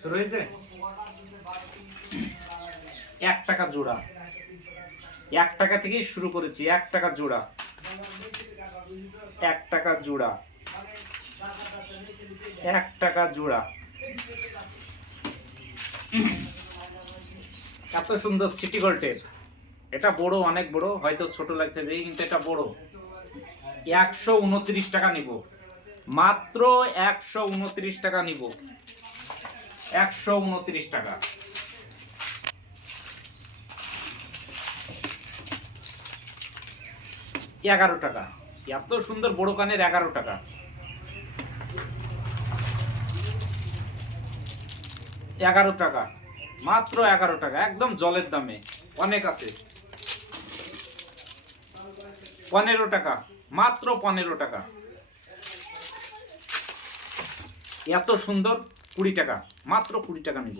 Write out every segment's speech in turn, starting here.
শুরু হয়েছে। 1 টাকা জোড়া, 1 টাকা থেকেই শুরু করেছি। 1 টাকা জোড়া, 1 টাকা জোড়া, 1 টাকা জোড়া। এত সুন্দর সিটি গোল্ডের। এটা বড়, অনেক বড়, হয়তো ছোট লাগছে কিন্তু এটা বড়। 129 টাকা নিব, মাত্র 129 টাকা নিব, 129 টাকা। 11 টাকা। এত সুন্দর বড় কানের 11 টাকা। 11 টাকা, মাত্র 11 টাকা, একদম জলের দামে, অনেক আছে। 15 টাকা, মাত্র 15 টাকা। এত সুন্দর 20 টাকা, মাত্র 20 টাকা নিব।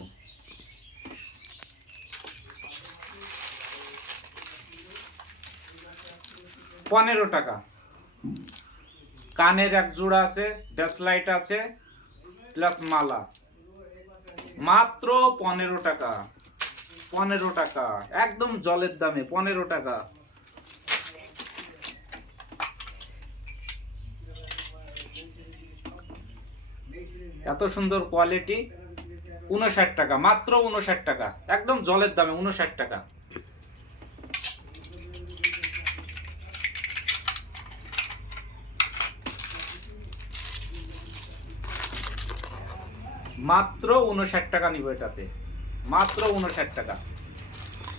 15 টাকা। কানের এক জোড়া আছে, ব্রেসলাইট আছে, প্লাস মালা, মাত্র 15 টাকা। 15 টাকা, একদম জলের দামে, 15 টাকা। এত সুন্দর কোয়ালিটি। 59 টাকা, মাত্র 59 টাকা, একদম জলের দামে, 59 টাকা। মাত্র 59 টাকা নিব এটাতে, মাত্র 59 টাকা।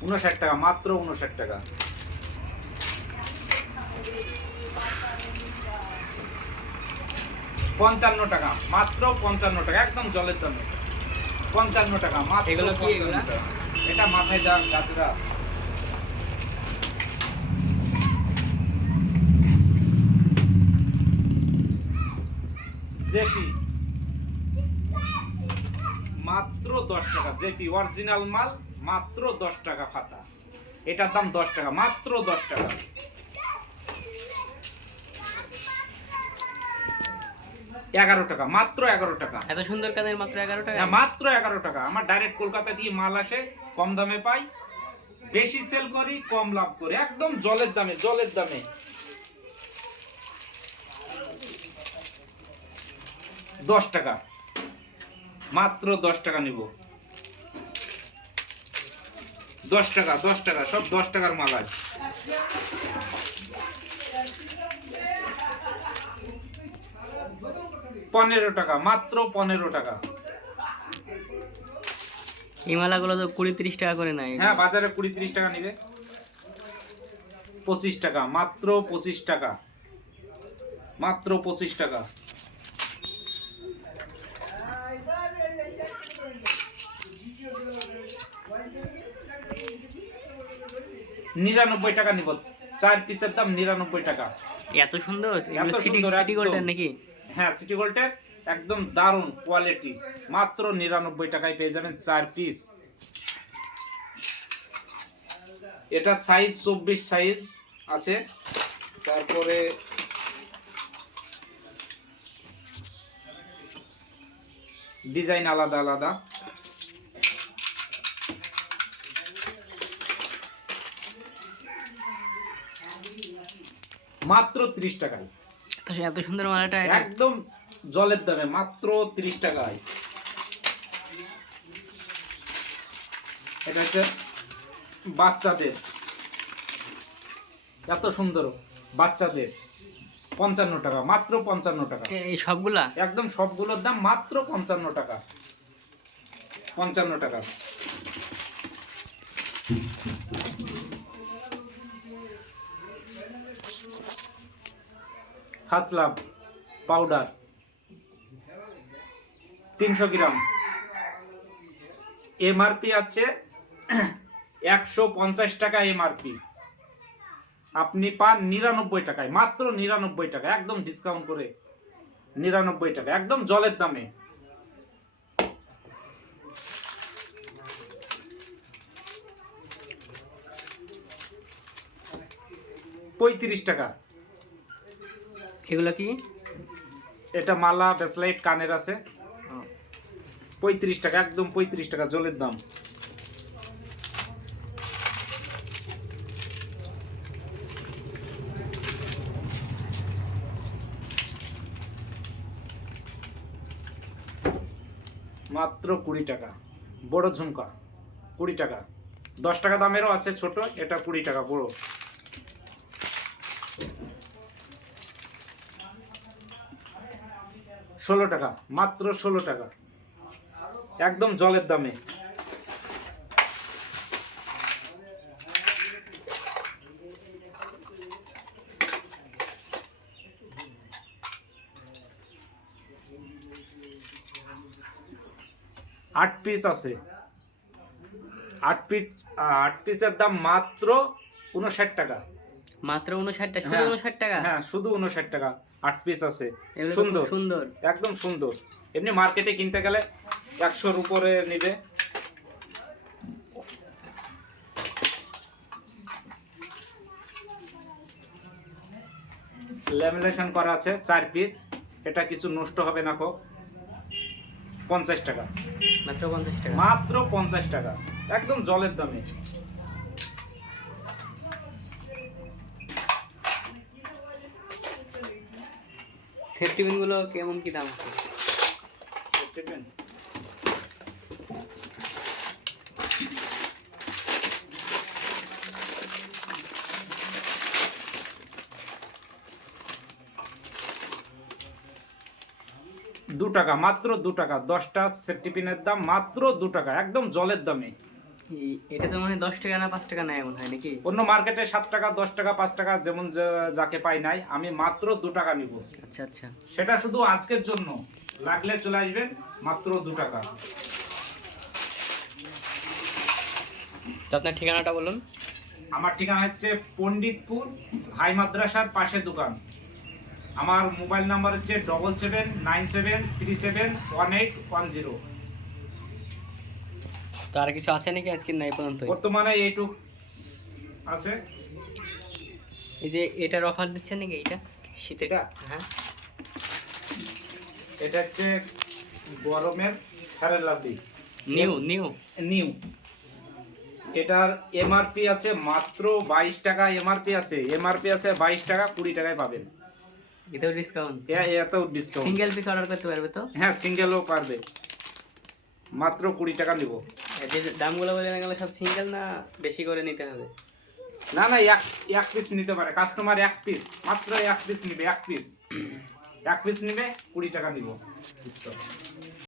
59 টাকা, মাত্র 59 টাকা। 55 টাকা, মাত্র 55 টাকা, একদম জলের দামে। 55 টাকা, মাত্র। এগুলো কি? এগুলো এটা মাথায় দেওয়ার গাজরা। জেপি, মাত্র 10 টাকা। জেপি অরিজিনাল মাল, মাত্র 10 টাকা পাতা। এটার দাম 10 টাকা, মাত্র 10 টাকা। 11 টাকা, মাত্র 11 টাকা। এত সুন্দর কানের মাত্র 11 টাকা? হ্যাঁ, মাত্র 11 টাকা। আমার ডাইরেক্ট কলকাতা দিয়ে মাল আসে, কম দামে পাই, বেশি সেল করি, কম লাভ করি, একদম জলের দামে, জলের দামে। 10 টাকা, মাত্র 10 টাকা নিব। 10 টাকা, 10 টাকা, সব 10 টাকার মাল আছে। 15 টাকা, মাত্র 15 টাকা। এই মালাগুলো তো 20-30 টাকা করে নাই? হ্যাঁ, বাজারে 20-30 টাকা নিবে। 25 টাকা, মাত্র 25 টাকা, মাত্র 25 টাকা। 99 টাকা নিব, 4 পিসের দাম 99 টাকা। এত সুন্দর? এগুলো এত সিটি সুন্দর, সিটি গোল্ডের একদম। নাকি? হ্যাঁ, সিটি গোল্ডের, একদম দারুণ কোয়ালিটি, মাত্র 99 টাকায় পেয়ে যাবেন 4 পিস। এটা সাইজ 24 সাইজ আছে। তারপরে ডিজাইন আলাদা আলাদা। মাত্র 30 টাকায়। এত সুন্দর মালাটা একদম জলের দামে, মাত্র 30 টাকায়। এটা হচ্ছে বাচ্চাদের, এত সুন্দর বাচ্চাদের। 55 টাকা, মাত্র 55 টাকা। এই সবগুলা একদম সবগুলোর দাম মাত্র 55 টাকা, 55 টাকা। ফার্স্ট লাভ পাউডার 300 গ্রাম, এমআরপি আছে 150 টাকা এমআরপি। আপনি পান 99 টাকায়, মাত্র 99 টাকা, একদম ডিসকাউন্ট করে 99 টাকা, একদম জলের দামে। 35 টাকা। এগুলো কি? এটা মালা, ব্রেসলাইট, কানের আছে। 35 টাকা, একদম 35 টাকা জলের দাম। মাত্র 20 টাকা বড় ঝুমকা, 20 টাকা। 10 টাকা দামেরও আছে ছোট, এটা 20 টাকা বড়। ষোলো টাকা, মাত্র 16 টাকা, একদম জলের দামে। আট পিস আছে, 8 পিসের দাম মাত্র 59 টাকা। মাত্র 59 টাকা, শুধু হ্যাঁ, 59 টাকা? হ্যাঁ শুধু 59 টাকা, 8 পিস আছে। এগুলো তো খুব সুন্দর সুন্দর। একদম সুন্দর। এমনি মার্কেটে কিনতে গেলে 100-র উপরে নিবে। ল্যামিনেশন করা আছে 4 পিস, এটা কিছু নষ্ট হবে না। 50 টাকা, মাত্র 50 টাকা। মাত্র 50 টাকা, একদম জলের দামে। সেফটি পিনগুলো কেমন কি দাম আছে? সেফটি পিন ৳2, মাত্র ৳2। 10টা সেফটি পিনের দাম মাত্র ৳2, একদম জলের দামে। এটা তো মনে হয় 10 টাকা না 5 টাকা নেয় এমন হয় নাকি? অন্য মার্কেটে 7 টাকা, 10 টাকা, 5 টাকা যেমন যাকে পাই নাই, আমি মাত্র ৳2 নিব। আচ্ছা আচ্ছা। সেটা শুধু আজকের জন্য, লাগলে চলে আসবেন, মাত্র ৳2। তো আপনার ঠিকানাটা বলুন। আমার ঠিকানা হচ্ছে পণ্ডিতপুর হাই মাদ্রাসার পাশে দোকান। আমার মোবাইল নাম্বার হচ্ছে 7797371810। তো আর কিছু আছে নাকি আজকে? নাই পর্যন্ত বর্তমানে এইটুক আছে। এই যে এটার অফার দিচ্ছেন নাকি? এটা শীতের? এটা? হ্যাঁ। এটা হচ্ছে গরমের fair lovely new new new. এটার এমআরপি আছে মাত্র 22 টাকা। এমআরপি আছে 22 টাকা, 20 টাকায় পাবেন। এটাও ডিসকাউন্ট? এত ডিসকাউন্ট। সিঙ্গেল পিস অর্ডার করতে পারবে তো? হ্যাঁ সিঙ্গেলও পারবে, মাত্র 20 টাকা নিব। যে দামগুলো বলে গেলে সব সিঙ্গেল না বেশি করে নিতে হবে? না না, এক পিস নিতে পারে কাস্টমার। 1 পিস, মাত্র 1 পিস নিবে। 1 পিস নিবে 20 টাকা নিব।